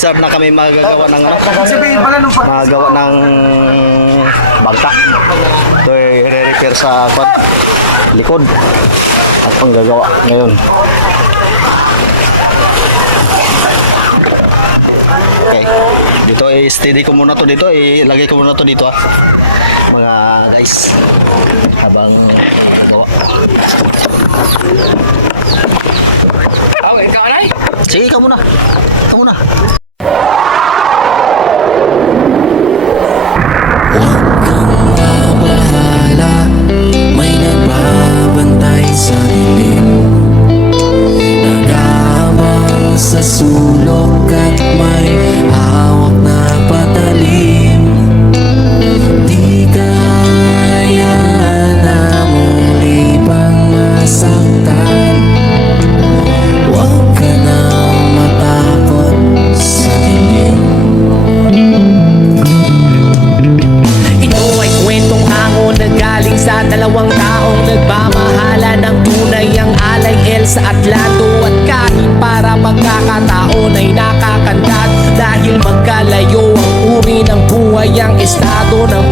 start na kami magagawa ng ano, Sabihin pala nung magawa ng bangka. Ito ay re-repair sa likod at ang gagawa ngayon. Okay, dito ay steady ko muna to dito, ilagay ko muna to dito mga guys habang gagawa. Okay, ikaw anay? Sige, ikaw muna. Ikaw muna. May nagbabantay sa dilim, nag-aabang sa sulok at may hawak na patalim. Di kaya na muli pang masaktan, huwag ka nang matakot sa dilim. Ito ay kwentong hango na galing sa dalawang taong nagmamahala ng tunay. Ang alay Elsa at Lando, at kahit para magkakataon ay nakakantad dahil magkalayo ang uri ng buhay, ang estado ng